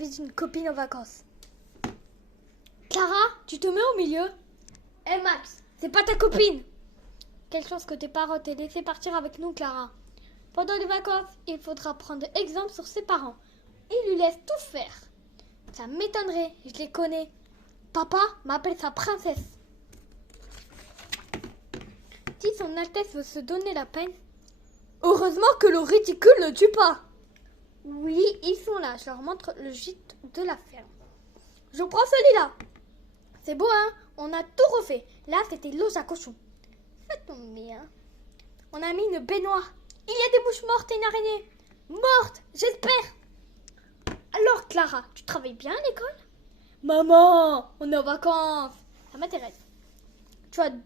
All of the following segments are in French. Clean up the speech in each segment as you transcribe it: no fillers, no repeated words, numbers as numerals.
vie d'une copine en vacances. Clara, tu te mets au milieu. Hé Max, c'est pas ta copine. Quelle chance que tes parents t'aient laissé partir avec nous, Clara. Pendant les vacances, il faudra prendre exemple sur ses parents. Ils lui laissent tout faire. Ça m'étonnerait, je les connais. Papa m'appelle sa princesse. Si son Altesse veut se donner la peine... Heureusement que le ridicule ne tue pas. Oui, ils sont là. Je leur montre le gîte de la ferme. Je prends celui-là. C'est beau, hein? On a tout refait. Là, c'était l'eau à cochon. Ça tombe bien. On a mis une baignoire. Il y a des mouches mortes et une araignée. Morte, j'espère. Alors, Clara, tu travailles bien à l'école? Maman, on est en vacances. Ça m'intéresse. Tu as de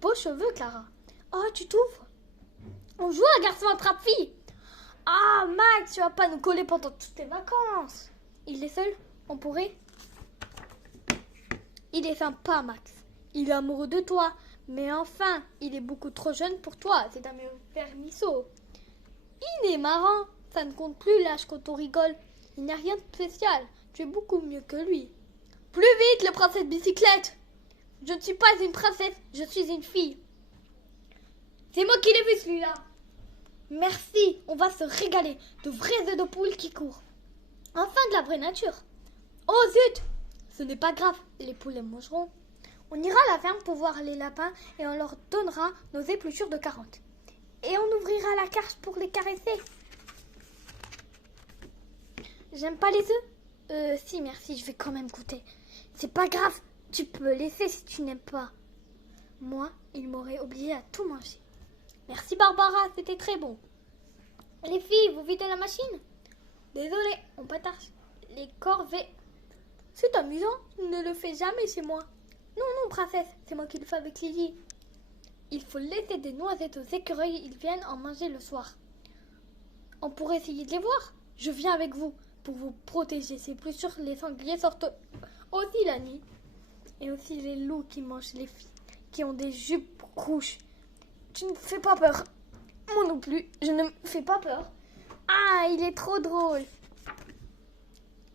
beaux cheveux, Clara. Oh, tu t'ouvres. On joue à garçon attrape-fille. Ah, Max, tu vas pas nous coller pendant toutes tes vacances. Il est seul? On pourrait? Il est sympa, Max. Il est amoureux de toi. Mais enfin, il est beaucoup trop jeune pour toi. C'est un vermisseau. Il est marrant. Ça ne compte plus l'âge quand on rigole. Il n'y a rien de spécial. Tu es beaucoup mieux que lui. Plus vite, le princesse bicyclette. Je ne suis pas une princesse, je suis une fille. C'est moi qui l'ai vu, celui-là. Merci, on va se régaler. De vrais œufs de poule qui courent. Enfin de la vraie nature. Oh zut! Ce n'est pas grave, les poules les mangeront. On ira à la ferme pour voir les lapins et on leur donnera nos épluchures de carottes. Et on ouvrira la cage pour les caresser. J'aime pas les œufs? Si, merci, je vais quand même goûter. C'est pas grave, tu peux laisser si tu n'aimes pas. Moi, il m'aurait obligé à tout manger. Merci Barbara, c'était très bon. Les filles, vous videz la machine? Désolée, on partage les corvées. C'est amusant, je ne le fais jamais chez moi. Non, non, princesse, c'est moi qui le fais avec Lily. Il faut laisser des noisettes aux écureuils, ils viennent en manger le soir. On pourrait essayer de les voir. Je viens avec vous pour vous protéger. C'est plus sûr, les sangliers sortent aussi la nuit. Et aussi les loups qui mangent les filles, qui ont des jupes rouges. Tu ne fais pas peur. Moi non plus, je ne me fais pas peur. Ah, il est trop drôle.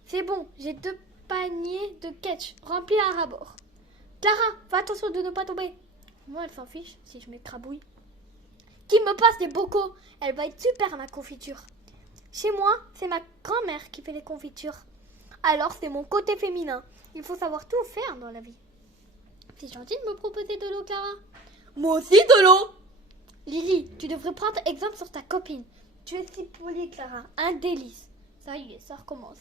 C'est bon, j'ai 2 paniers de ketch remplis à ras-bord. Clara, fais attention de ne pas tomber. Moi, elle s'en fiche si je m'écrabouille. Qui me passe des bocaux? Elle va être super, ma confiture. Chez moi, c'est ma grand-mère qui fait les confitures. Alors, c'est mon côté féminin. Il faut savoir tout faire dans la vie. C'est gentil de me proposer de l'eau, Clara. Moi aussi de l'eau. Lily, tu devrais prendre exemple sur ta copine. Tu es si polie, Clara. Un délice. Ça y est, ça recommence.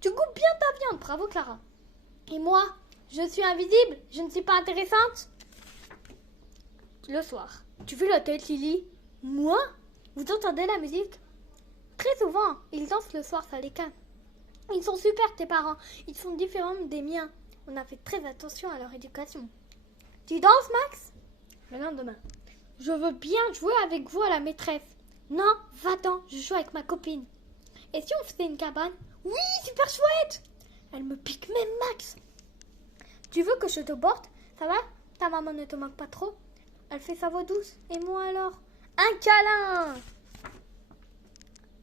Tu coupes bien ta viande. Bravo, Clara. Et moi, je suis invisible. Je ne suis pas intéressante. Le soir. Tu fais la tête, Lily? Moi? Vous entendez la musique? Très souvent. Ils dansent le soir, ça les calme. Ils sont super, tes parents. Ils sont différents des miens. On a fait très attention à leur éducation. Tu danses, Max? Le lendemain. Je veux bien jouer avec vous à la maîtresse. Non, va-t'en, je joue avec ma copine. Et si on faisait une cabane? Oui, super chouette. Elle me pique même, Max. Tu veux que je te porte? Ça va? Ta maman ne te manque pas trop? Elle fait sa voix douce. Et moi alors? Un câlin.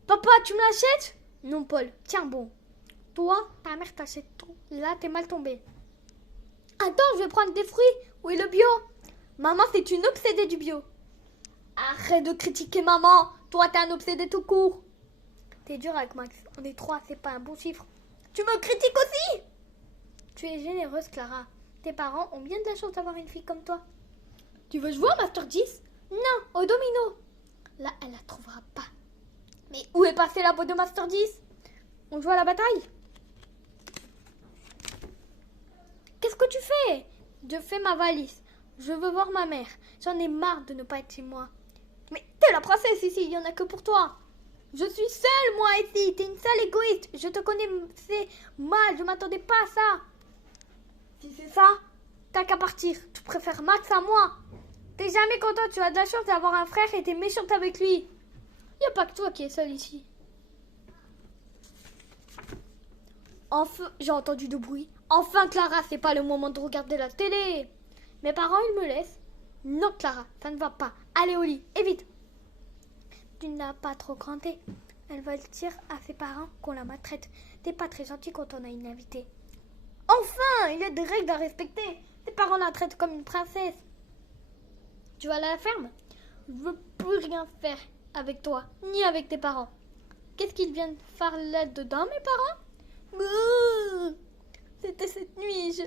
Papa, tu me l'achètes? Non, Paul, tiens bon. Toi, ta mère t'achète tout. Là, t'es mal tombé. Attends, je vais prendre des fruits. Où est le bio? Maman, c'est une obsédée du bio. Arrête de critiquer maman. Toi, t'es un obsédé tout court. T'es dur avec Max. On est 3, c'est pas un bon chiffre. Tu me critiques aussi? Tu es généreuse, Clara. Tes parents ont bien de la chance d'avoir une fille comme toi. Tu veux jouer au Master 10? Non, au domino. Là, elle la trouvera pas. Mais où est passée la boîte de Master 10? On joue à la bataille? Qu'est-ce que tu fais? Je fais ma valise. Je veux voir ma mère. J'en ai marre de ne pas être chez moi. Mais t'es la princesse ici, il n'y en a que pour toi. Je suis seule, moi, ici. T'es une seule égoïste. Je te connais mal. Je m'attendais pas à ça. Si c'est ça, t'as qu'à partir. Tu préfères Max à moi. T'es jamais content. Tu as de la chance d'avoir un frère et t'es méchante avec lui. Il n'y a pas que toi qui es seule ici. Enfin, j'ai entendu du bruit. Enfin, Clara, c'est pas le moment de regarder la télé. Mes parents, ils me laissent. Non, Clara, ça ne va pas. Allez au lit, et vite. Tu n'as pas trop cranté. Elle va le dire à ses parents qu'on la maltraite. T'es pas très gentil quand on a une invitée. Enfin, il y a des règles à respecter. Tes parents la traitent comme une princesse. Tu vas à la ferme? Je veux plus rien faire avec toi, ni avec tes parents. Qu'est-ce qu'ils viennent faire là-dedans, mes parents? C'était cette nuit.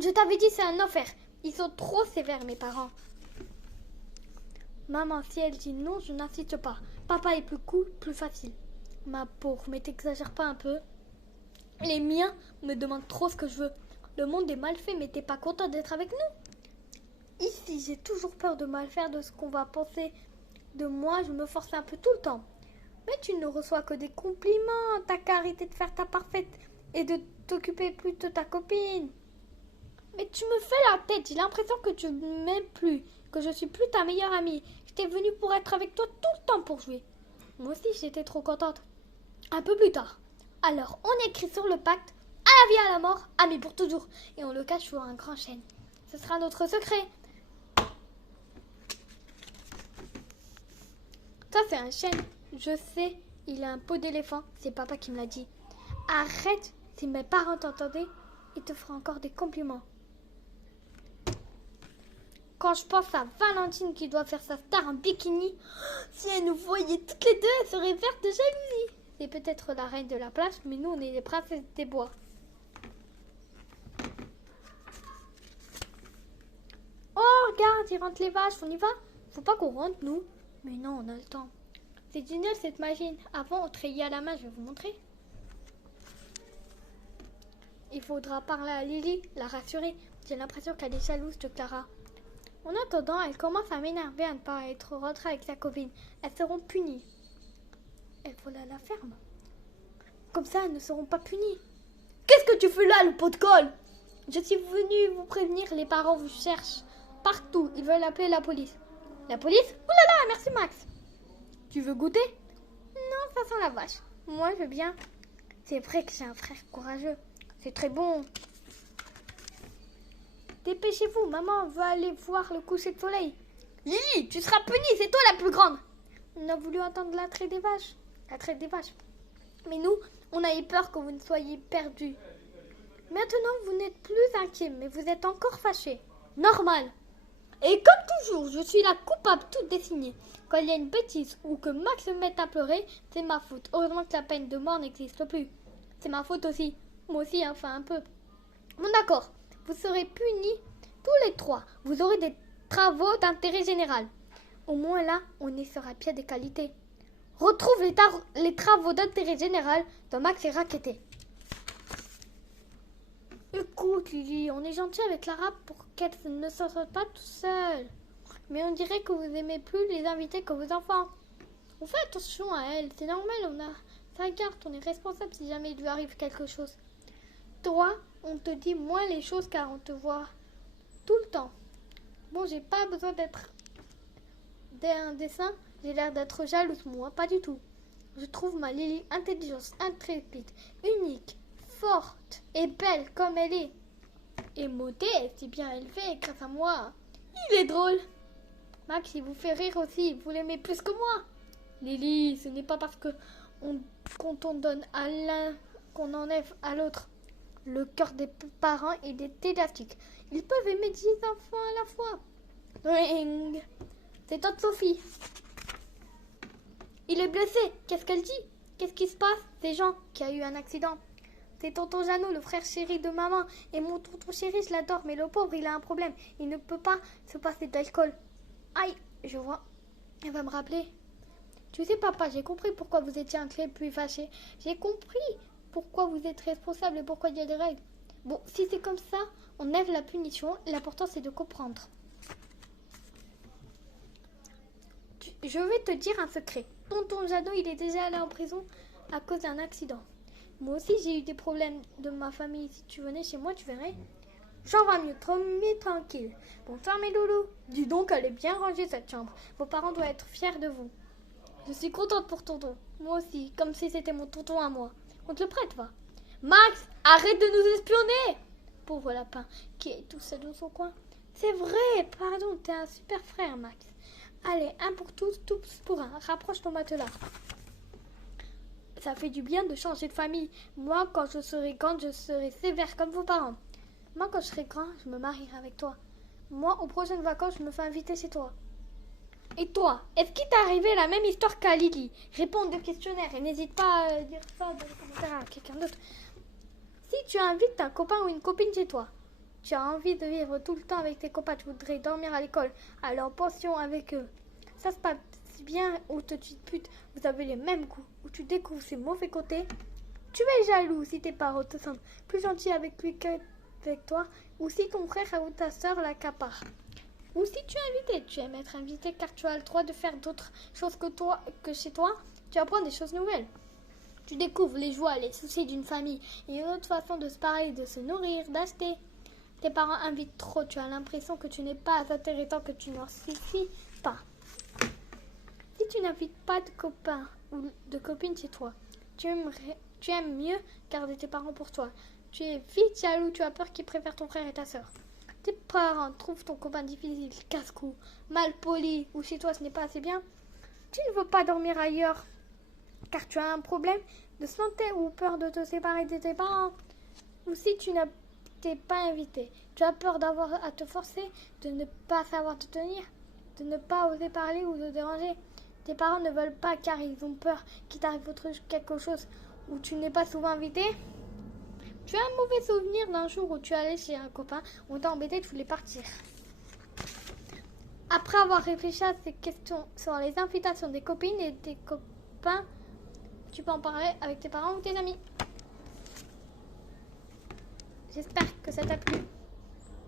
Je t'avais dit, c'est un enfer. Ils sont trop sévères, mes parents. Maman, si elle dit non, je n'insiste pas. Papa est plus cool, plus facile. Ma pauvre, mais t'exagères pas un peu? Les miens me demandent trop ce que je veux. Le monde est mal fait, mais t'es pas content d'être avec nous? Ici, j'ai toujours peur de mal faire, de ce qu'on va penser de moi. Je me force un peu tout le temps. Mais tu ne reçois que des compliments. T'as qu'à arrêter de faire ta parfaite et de t'occuper plus de ta copine. Mais tu me fais la tête. J'ai l'impression que tu ne m'aimes plus, que je suis plus ta meilleure amie. J'étais venue pour être avec toi tout le temps pour jouer. Moi aussi, j'étais trop contente. Un peu plus tard. Alors, on écrit sur le pacte, à la vie, à la mort, amis pour toujours. Et on le cache sous un grand chêne. Ce sera notre secret. Ça, c'est un chêne. Je sais, il a un pot d'éléphant. C'est papa qui me l'a dit. Arrête, si mes parents t'entendaient, ils te feraient encore des compliments. Quand je pense à Valentine qui doit faire sa star en bikini, si elle nous voyait toutes les deux, elle serait verte de jalousie. C'est peut-être la reine de la plage, mais nous, on est les princesses des bois. Oh, regarde, ils rentrent les vaches, on y va? Faut pas qu'on rentre, nous. Mais non, on a le temps. C'est génial cette machine. Avant, on trayait à la main, je vais vous montrer. Il faudra parler à Lily, la rassurer. J'ai l'impression qu'elle est jalouse de Clara. En attendant, elle commence à m'énerver à ne pas être rentrée avec sa copine. Elles seront punies. Elles volent à la ferme. Comme ça, elles ne seront pas punies. Qu'est-ce que tu fais là, le pot de colle? Je suis venue vous prévenir, les parents vous cherchent partout. Ils veulent appeler la police. La police? Ouh là là, merci Max. Tu veux goûter? Non, ça sent la vache. Moi, je veux bien. C'est vrai que j'ai un frère courageux. C'est très bon. Dépêchez-vous, maman veut aller voir le coucher de soleil. Lily, tu seras punie, c'est toi la plus grande. On a voulu entendre la traite des vaches. La traite des vaches. Mais nous, on a eu peur que vous ne soyez perdus. Maintenant, vous n'êtes plus inquiets, mais vous êtes encore fâchés. Normal. Et comme toujours, je suis la coupable toute dessinée. Quand il y a une bêtise ou que Max se met à pleurer, c'est ma faute. Heureusement que la peine de mort n'existe plus. C'est ma faute aussi. Moi aussi, enfin un peu. Bon d'accord, vous serez punis tous les trois. Vous aurez des travaux d'intérêt général. Au moins là, on est sur un pied d'égalité. Retrouve les travaux d'intérêt général dans Max et Raqueté. Écoute Lily, on est gentil avec Clara pour qu'elle ne s'en sorte pas toute seule. Mais on dirait que vous aimez plus les invités que vos enfants. On fait attention à elle, c'est normal, on a sa garde, on est responsable si jamais il lui arrive quelque chose. Toi, on te dit moins les choses car on te voit tout le temps. Bon, j'ai pas besoin d'être d'un dessin, j'ai l'air d'être jalouse, moi, pas du tout. Je trouve ma Lily intelligente, intrépide, unique, forte et belle comme elle est. Et modeste et bien élevée grâce à moi. Il est drôle. Max, il vous fait rire aussi, vous l'aimez plus que moi. Lily, ce n'est pas parce que quand on donne à l'un qu'on enlève à l'autre. Le cœur des parents est élastique. Ils peuvent aimer 10 enfants à la fois. Ring. C'est tante Sophie. Il est blessé. Qu'est-ce qu'elle dit? Qu'est-ce qui se passe? C'est Jean qui a eu un accident. C'est tonton Jeannot, le frère chéri de maman. Et mon tonton chéri, je l'adore. Mais le pauvre, il a un problème. Il ne peut pas se passer d'alcool. Aïe, je vois. Elle va me rappeler. Tu sais, papa, j'ai compris pourquoi vous étiez inquiet puis fâché. J'ai compris pourquoi vous êtes responsable et pourquoi il y a des règles. Bon, si c'est comme ça, on lève la punition. L'important, c'est de comprendre. Je vais te dire un secret. Tonton Jeannot, il est déjà allé en prison à cause d'un accident. Moi aussi, j'ai eu des problèmes de ma famille. Si tu venais chez moi, tu verrais. J'en vais mieux, mais tranquille. Bonsoir mes loulous. Dis donc, elle est bien rangée cette chambre. Vos parents doivent être fiers de vous. Je suis contente pour tonton. Moi aussi, comme si c'était mon tonton à moi. On te le prête, va. Max, arrête de nous espionner. Pauvre lapin, qui est tout seul dans son coin. C'est vrai, pardon, t'es un super frère, Max. Allez, un pour tous pour un. Rapproche ton matelas. Ça fait du bien de changer de famille. Moi, quand je serai grande, je serai sévère comme vos parents. Moi, quand je serai grand, je me marierai avec toi. Moi, aux prochaines vacances, je me fais inviter chez toi. Et toi, est-ce qu'il t'est arrivé la même histoire qu'à Lily? Réponds au questionnaire et n'hésite pas à dire ça dans les commentaires à quelqu'un d'autre. Si tu invites un copain ou une copine chez toi, tu as envie de vivre tout le temps avec tes copains, tu voudrais dormir à l'école, aller en pension avec eux. Ça se passe bien ou te disputes, vous avez les mêmes goûts, ou tu découvres ses mauvais côtés. Tu es jaloux si tes parents te semblent plus gentils avec lui qu'avec toi, ou si ton frère ou ta soeur l'accapare. Ou si tu es invité, tu aimes être invité car tu as le droit de faire d'autres choses que chez toi, tu apprends des choses nouvelles. Tu découvres les joies, les soucis d'une famille et une autre façon de se parler, de se nourrir, d'acheter. Tes parents invitent trop, tu as l'impression que tu n'es pas intéressant, que tu n'en suffis pas. Si tu n'invites pas de copains ou de copines chez toi, tu aimes mieux garder tes parents pour toi. Tu es vite jaloux, tu as peur qu'ils préfèrent ton frère et ta soeur. Tes parents trouvent ton copain difficile, casse-cou, mal poli ou chez toi ce n'est pas assez bien. Tu ne veux pas dormir ailleurs car tu as un problème de santé ou peur de te séparer de tes parents. Ou si tu n'es pas invité, tu as peur d'avoir à te forcer, de ne pas savoir te tenir, de ne pas oser parler ou de déranger. Tes parents ne veulent pas car ils ont peur qu'il t'arrive quelque chose où tu n'es pas souvent invité. Tu as un mauvais souvenir d'un jour où tu allais chez un copain, on t'a embêté, tu voulais partir. Après avoir réfléchi à ces questions sur les invitations des copines et des copains, tu peux en parler avec tes parents ou tes amis. J'espère que ça t'a plu.